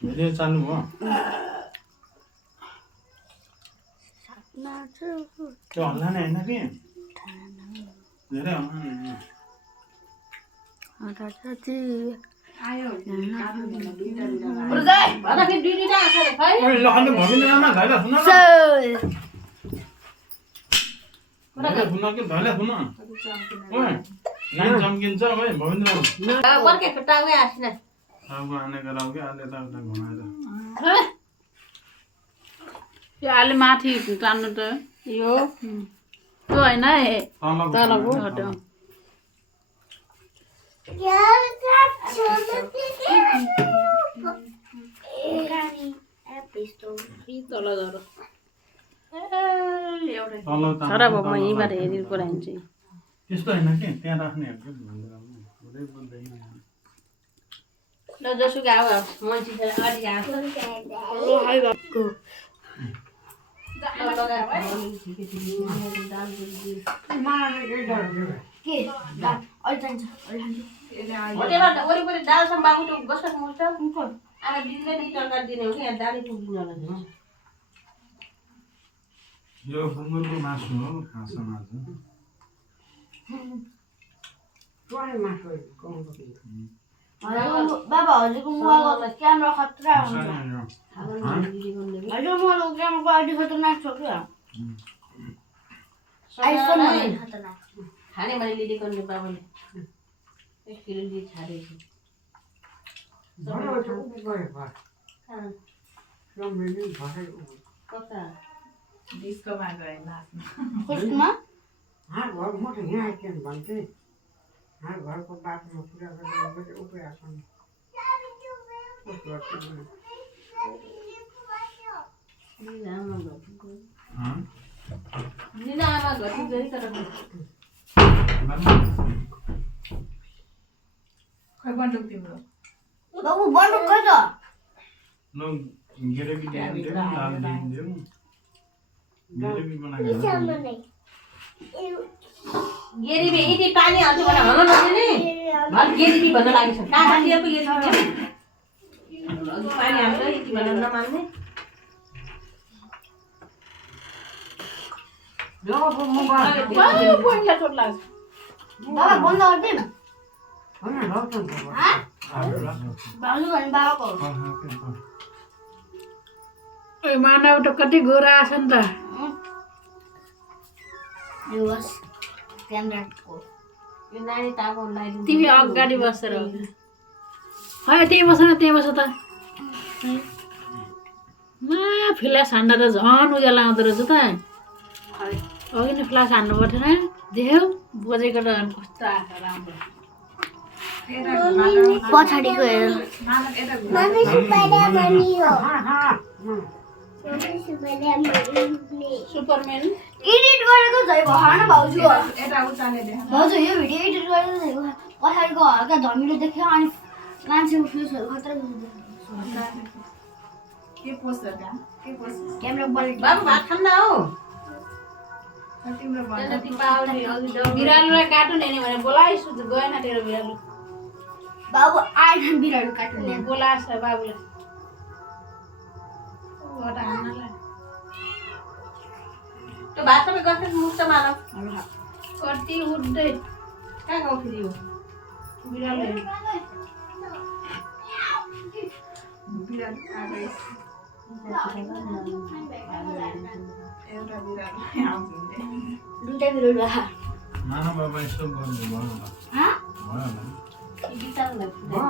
video चालु हो त्यो हल्ला नै होइन कि धेरै हल्ला नै आयो भविन्द्रमा धैला सुन धैला कि धैला सुन नाइन चम्किन्छ है भविन्द्र अब आने गराउ कि आले त उता घुमाएर यो आले माथि तान्नु त यो त्यो होइन तलको हट्यो तल झरो छोरा बाबु म यहीँबाट हेरेर पढाइन्छ त्यस्तो होइन कि त्यहाँ राख्नेहरूको हुँदै बोल्दैन ल जसुकै आऊ मान्छे अलि आएको वरिपरि दालसँग बाबु त्यो बस्छ मुल्छ आएर दिँदै तरकारी दिने हो कि यहाँ दाली पुग्दिन यो बुङ्गुरको मासु हो खासा मासु बाबा हजुरको मोबाइलको क्यामेरा खतरा हुन्छ हजुरको मोबाइलको क्यामेरा क्वालिटी खतरनाक छ क्या आइफोन खतरनाक खाने मैले लिडी गर्ने बाबुले 1 किलो लिडी छाडेको कता डिस्को मा गए नाच्न कस्तोमा घर मोटो यहाँ आइकेन भन्थे घरको बाटोमा पुरा गरेर उपर आसन निना आमा घटी गई तर खै बन्दुक तिम्रो बाबु बन्दुक खै त न गिरेबी दिन्थ्यो दाल दिन्थ्यो गिरेबी बनाएको गेरीबी यदि पानी हाल्छ भने हल्न नदिने भल गेरीबी भन्न लागेछ कहाँ खातिर पो गेरीबी पानी हाल्छ यति भन्न नमान्ने पोइन्टलाई चोट लाग्छ बाबा बन्द गर्दैन होइन लौटन भाउजू भने बाबाको ए मानव त कति गोरा छन् त यो बस क्यामेराको यो नानी ताको लाइदिन्छ तिमी अगाडि बसेर होइन त्यही बस न त्यही बस त फ्ल्यास हान्दा त झन् उज्यालो आउँदो रहेछ त अघि नै फ्ल्यास हान्नु पर्थेन देख्यौ बजेको त कस्तो आएको राम्रो पछाडिको हेर सुपरम्यान एडिट गरेको झै भएन भाउजू यता उचाले देख भाउजू यो भिडियो एडिट गरेको झै पछाडिको हल्का धमिलो देख्यो अनि मान्छेको फ्युजहरू खतरा के पोस्ट त्यहाँ के पोस्ट क्यामेरा क्वालिटी बाबु भात खान न हौ तिम्रो त्यहाँ दीपावली अघि बिरालोलाई काटुन हेर्ने भने बोलाइ सुध गएन तेरो बिरालो बाबु आएन बिरालो काट्ने बोलाछ बाबुले वटा हान्नलाई त्यो भात सबै गर्छ मुक्त मानव कति उड्दै कहाँ गयो फेरि हो बिरालो बिरालो आगै एउटा बिरालो आउँछ दुईटा बिरालो मानव बाबा यस्तो गर्नु भयो होला हाँ भयो होला बिचार लाग्छ भयो